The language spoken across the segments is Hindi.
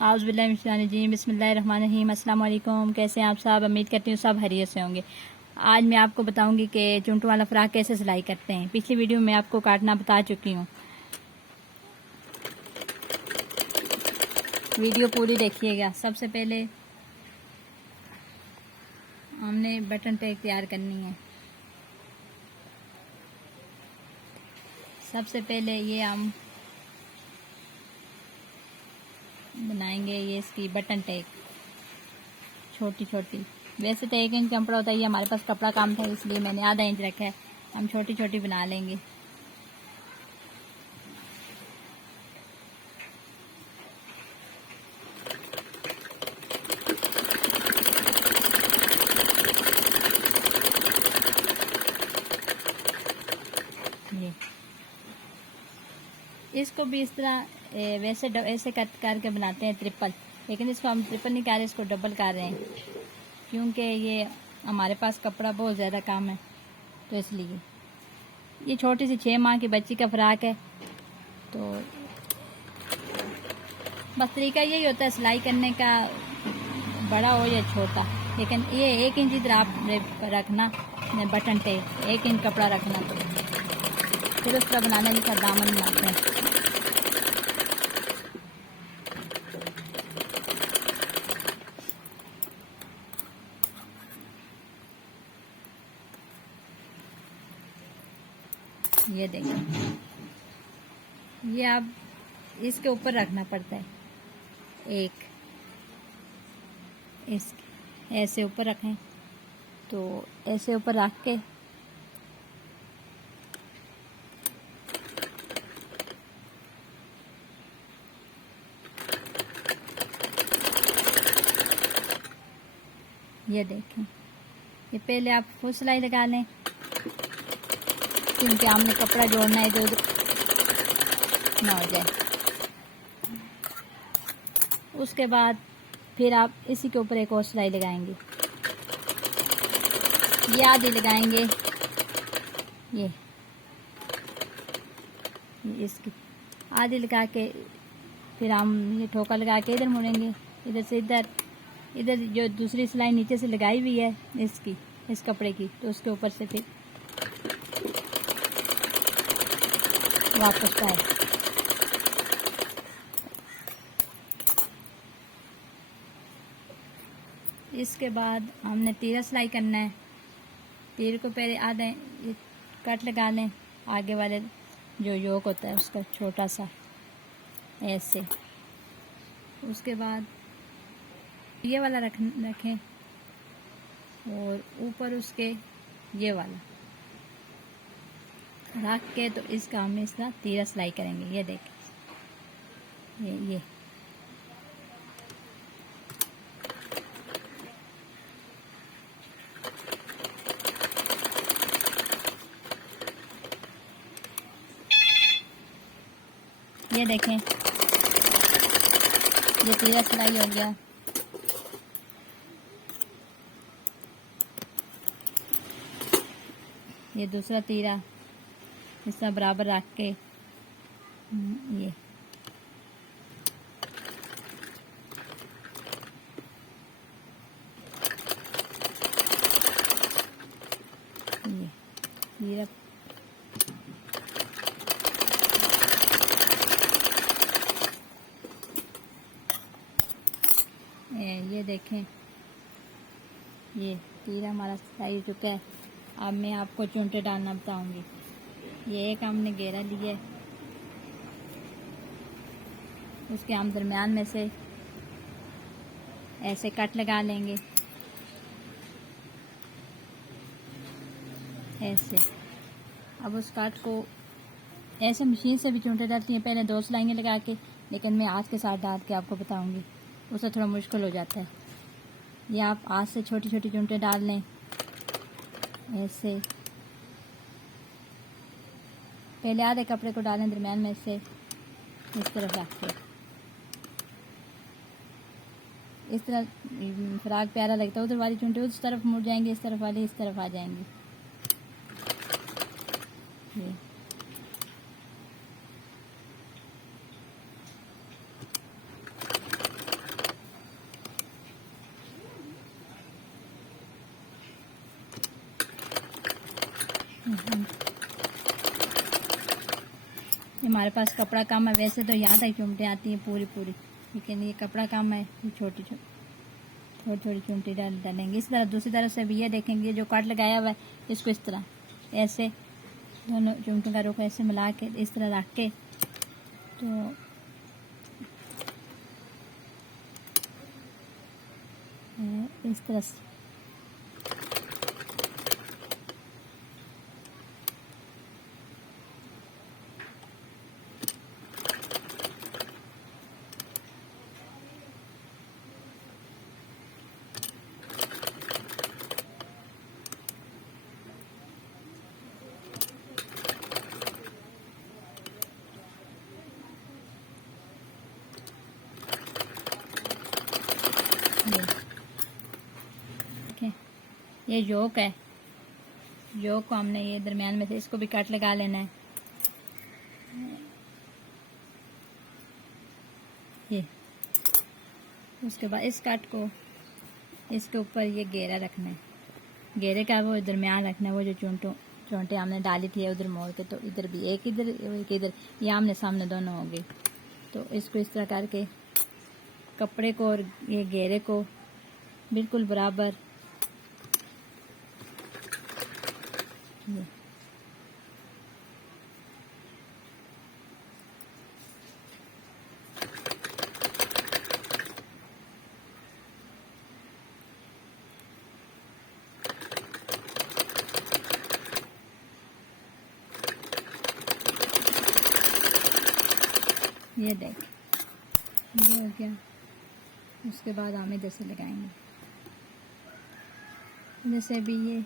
आउज़ुबिल्लाहिमिनश्शैतानिर्रजीम बिस्मिल्लाहिर्रहमानिर्रहीम। अस्सलाम वालेकुम। कैसे हैं आप सब? उम्मीद करती हूँ सब खैरियत से होंगे। आज मैं आपको बताऊंगी कि चुंटू वाला फ्राक कैसे सिलाई करते हैं। पिछली वीडियो में आपको काटना बता चुकी हूँ, वीडियो पूरी देखिएगा। सबसे पहले हमने बटन टैग तैयार करनी है। सबसे पहले ये हम बनाएंगे ये इसकी बटन टैग छोटी छोटी। वैसे तो 1 इंच कपड़ा होता है, ये हमारे पास कपड़ा कम था इसलिए मैंने आधा इंच रखा है। हम छोटी छोटी बना लेंगे। ये इसको भी इस तरह वैसे ऐसे कट करके बनाते हैं ट्रिपल, लेकिन इसको हम ट्रिपल नहीं कर रहे, इसको डबल कर रहे हैं क्योंकि ये हमारे पास कपड़ा बहुत ज़्यादा कम है, तो इसलिए। ये छोटी सी 6 माह की बच्ची का फ्राक है। तो बस तरीका यही होता है सिलाई करने का, बड़ा हो या छोटा, लेकिन ये 1 इंच इधर आप रखना बटन टेप, 1 इंच कपड़ा रखना, तो फिर उस तरह बनाने का दामन बनाते हैं। ये देखिए, ये आप इसके ऊपर रखना पड़ता है, एक इस ऐसे ऊपर रखें, तो ऐसे ऊपर रख के ये देखें। ये पहले आप फुल सिलाई लगा लें क्योंकि हमने कपड़ा जोड़ना है जो ना हो जाए। उसके बाद फिर आप इसी के ऊपर एक और सिलाई लगाएंगे, ये आधी लगाएंगे, ये इसकी आधी लगा के फिर हम ये ठोका लगा के इधर मुड़ेंगे, इधर से इधर, इधर जो दूसरी सिलाई नीचे से लगाई हुई है इसकी, इस कपड़े की, तो उसके ऊपर से फिर वापस पाए। इसके बाद हमने तीरा सिलाई करना है। तीर को पहले आधे कट लगा लें, आगे वाले जो योक होता है उसका छोटा सा ऐसे। उसके बाद ये वाला रखें और ऊपर उसके ये वाला रख के, तो इसका हम इस तरह तीरा सिलाई करेंगे। ये देखें, ये देखें, ये तीरा सिलाई हो गया। ये दूसरा तीरा इस तरह बराबर रख के ये तीरा ये देखें, ये तीरा हमारा सिलाई हो चुका है। अब मैं आपको चुंटे डालना बताऊंगी। ये एक हमने घेरा लिया, उसके हम दरमियान में से ऐसे कट लगा लेंगे, ऐसे। अब उस कट को ऐसे मशीन से भी चुंटे डालती हैं, पहले 2 सिलाइयाँ लगा के, लेकिन मैं आज के साथ डाल के आपको बताऊंगी, उससे थोड़ा मुश्किल हो जाता है। ये आप आज से छोटी छोटी चुंटे डाल लें, ऐसे। पहले आधे कपड़े को डालें दरमियान में से, इस तरफ रख के, इस तरह फ्राक प्यारा लगता है। उधर वाली चुंटे उस तरफ मुड़ जाएंगी, इस तरफ वाली इस तरफ आ जाएंगी। हमारे पास कपड़ा कम है, वैसे तो यहाँ तक चुमटें आती हैं पूरी पूरी, लेकिन ये कपड़ा कम है, ये छोटी छोटी चुमटी डालेंगे। इस तरह दूसरी तरफ से भी ये देखेंगे, जो कट लगाया हुआ है इसको इस तरह ऐसे दोनों चुमटों का रुख ऐसे मिला के इस तरह रख के, तो इस तरह से ये जोक है, जोक को हमने ये दरमियान में से इसको भी कट लगा लेना है। ये उसके बाद इस कट को इसके ऊपर ये घेरा रखना है, घेरे का वो दरमियान रखना है। वो जो चोंटे हमने डाली थी उधर मोड़ के, तो इधर भी एक इधर ये आमने सामने दोनों होंगे। तो इसको इस तरह करके कपड़े को और ये घेरे को बिल्कुल बराबर ये देख, ये हो गया। उसके बाद हम इधर से लगाएंगे, जैसे भी ये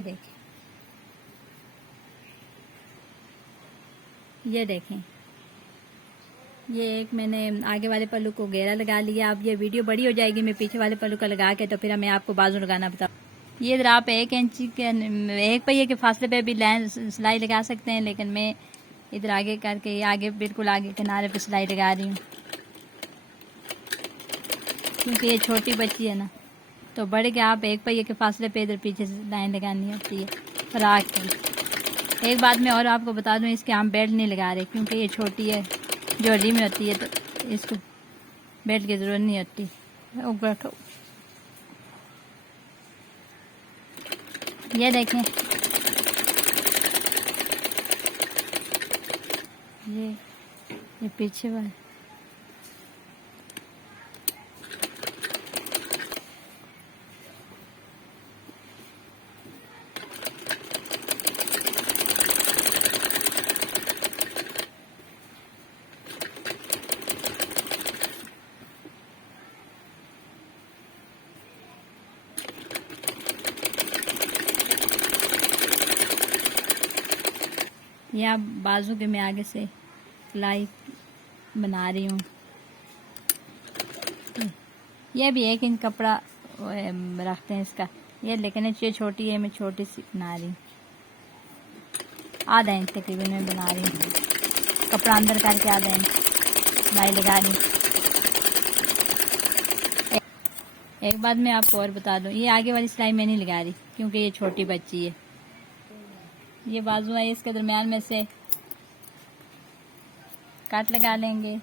देखें, ये देखें, ये एक मैंने आगे वाले पल्लू को घेरा लगा लिया। अब ये वीडियो बड़ी हो जाएगी, मैं पीछे वाले पल्लू का लगा के तो फिर मैं आपको बाजू लगाना बताऊँ। ये इधर आप 1 इंच के 1 पहिए के फासले पे भी लाइन सिलाई लगा सकते हैं, लेकिन मैं इधर आगे करके ये आगे बिल्कुल आगे किनारे पे सिलाई लगा रही हूँ, क्योंकि ये छोटी बच्ची है ना। तो बड़े के आप 1 पहिए के फासले पे इधर पीछे से लाइन लगानी होती है फ्राक की। एक बात मैं और आपको बता दूँ, इसके हम बेल्ट नहीं लगा रहे, क्योंकि ये छोटी है, जोड़ी में होती है, तो इसको बेल्ट की ज़रूरत नहीं होती। ऊपर ये देखें, ये पीछे वाला या बाजू के मैं आगे से सिलाई बना रही हूँ। ये भी 1 इंच कपड़ा रखते हैं इसका, ये लेकिन ये छोटी है, मैं छोटी सी बना रही हूँ, आधा इंच तकरीबन मैं बना रही हूँ। कपड़ा अंदर करके आधा इंच सिलाई लगा रही हूँ। एक बात मैं आपको और बता दूँ, ये आगे वाली सिलाई मैं नहीं लगा रही, क्योंकि ये छोटी बच्ची है। ये बाजू है, इसके दरमियान में से काट लगा लेंगे,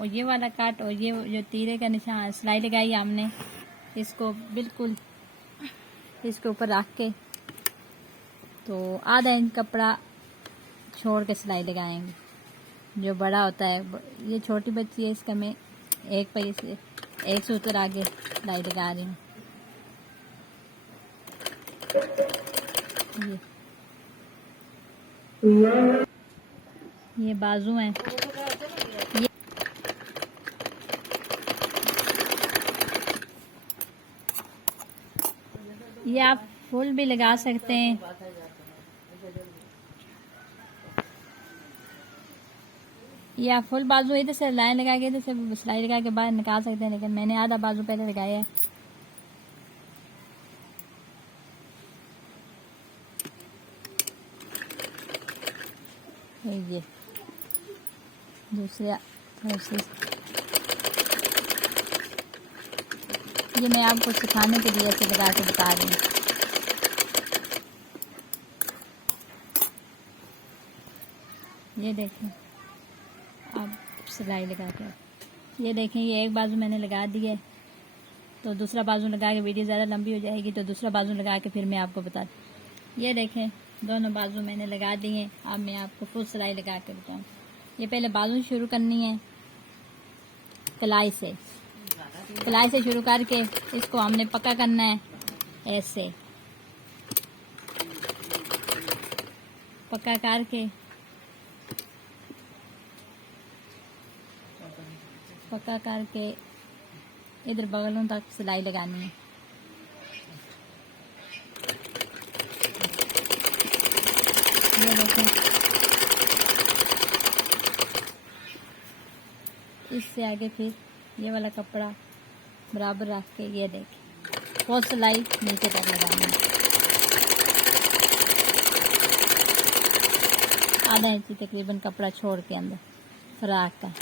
और ये वाला काट और ये जो तीरे का निशान सिलाई लगाई हमने, इसको बिल्कुल इसके ऊपर रख के तो आधा इंच कपड़ा छोड़ के सिलाई लगाएंगे। जो बड़ा होता है, ये छोटी बच्ची है, इसका मैं 1 पहिए से 1 सूत्र आगे सिलाई लगा रही हूँ। ये बाजू हैं, ये आप फुल भी लगा सकते हैं। ये आप फुल बाजू इधर से लाइन लगा के इधर से सिलाई लगा के बाहर निकाल सकते हैं, लेकिन मैंने आधा बाजू पहले लगाया है। ये दूसरे तरफ से। ये मैं आपको सिखाने के लिए ऐसे लगा के बता रही हूँ। ये देखें आप सिलाई लगा कर, ये देखें ये एक बाजू मैंने लगा दी है, तो दूसरा बाजू लगा के वीडियो ज़्यादा लंबी हो जाएगी, तो दूसरा बाजू लगा के फिर मैं आपको बता। ये देखें दोनों बाजू मैंने लगा दिए हैं। अब मैं आपको फुल सिलाई लगा के बताऊँ। ये पहले बाजू शुरू करनी है कलाई से, कलाई से शुरू करके इसको हमने पक्का करना है, ऐसे पक्का करके इधर बगलों तक सिलाई लगानी है। ये देखें इससे आगे फिर ये वाला कपड़ा बराबर रख के ये देखें फुल सिलाई नीचे तक लगानी है, आधा इंची तकरीबन कपड़ा छोड़ के अंदर फ्राक का।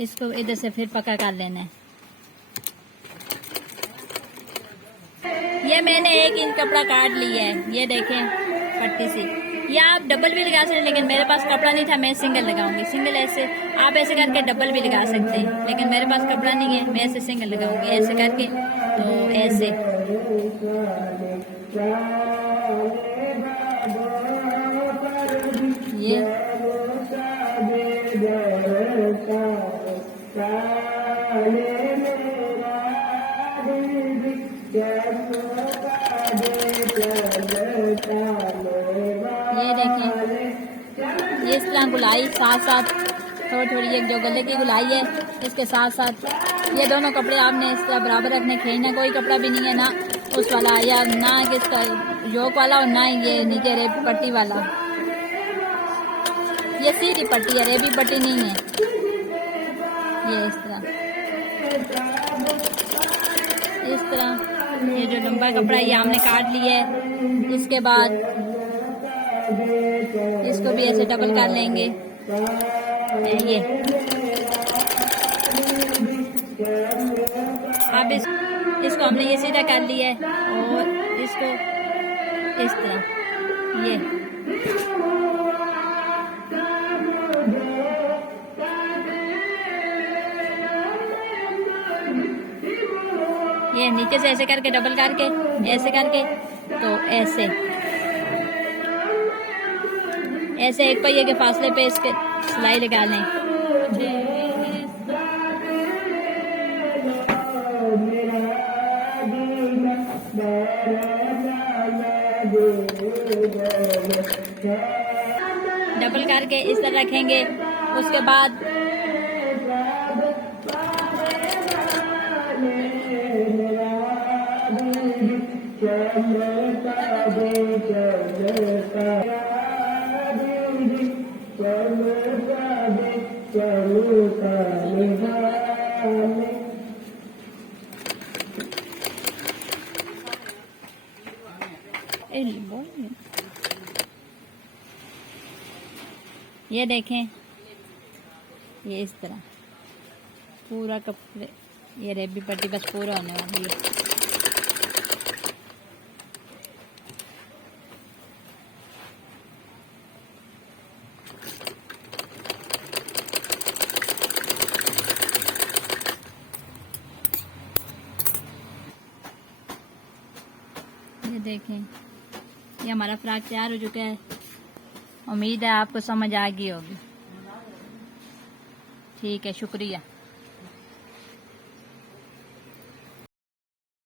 इसको इधर से फिर पक्का कर लेना है। ये मैंने 1 इंच कपड़ा काट लिया है, ये देखें पट्टी से। या आप डबल भी लगा सकते हैं, लेकिन मेरे पास कपड़ा नहीं था, मैं सिंगल लगाऊंगी। सिंगल ऐसे आप ऐसे करके डबल भी लगा सकते हैं, लेकिन मेरे पास कपड़ा नहीं है, मैं ऐसे सिंगल लगाऊंगी ऐसे करके। तो ऐसे ये देखें ये इस तरह गुलाई साथ साथ थोड़ी थोड़ी एक जो गले की गुलाई है इसके साथ साथ ये दोनों कपड़े आपने इस तरह बराबर रखने। खींचना कोई कपड़ा भी नहीं है, ना उस वाला या ना किसका योक वाला और ना ही ये नीचे रेबी पट्टी वाला। ये सीधी पट्टी है, रेबी पट्टी नहीं है। ये इस तरह ये जो लंबा कपड़ा ये हमने काट लिया है। इसके बाद इसको भी ऐसे डबल कर लेंगे। ये अब इसको हमने ये सीधा कर लिया है और इसको इस तरह ये नीचे से ऐसे करके डबल करके ऐसे करके, तो ऐसे एक पहिए के फासले पे इसके सिलाई लगा लें। डबल करके इस तरह रखेंगे। उसके बाद ये देखें ये इस तरह पूरा कपड़े ये रेबी पट्टी बस पूरा होने वाली है। ये देखें ये हमारा फ्राक तैयार हो चुका है। उम्मीद है आपको समझ आ गई होगी। ठीक है, शुक्रिया।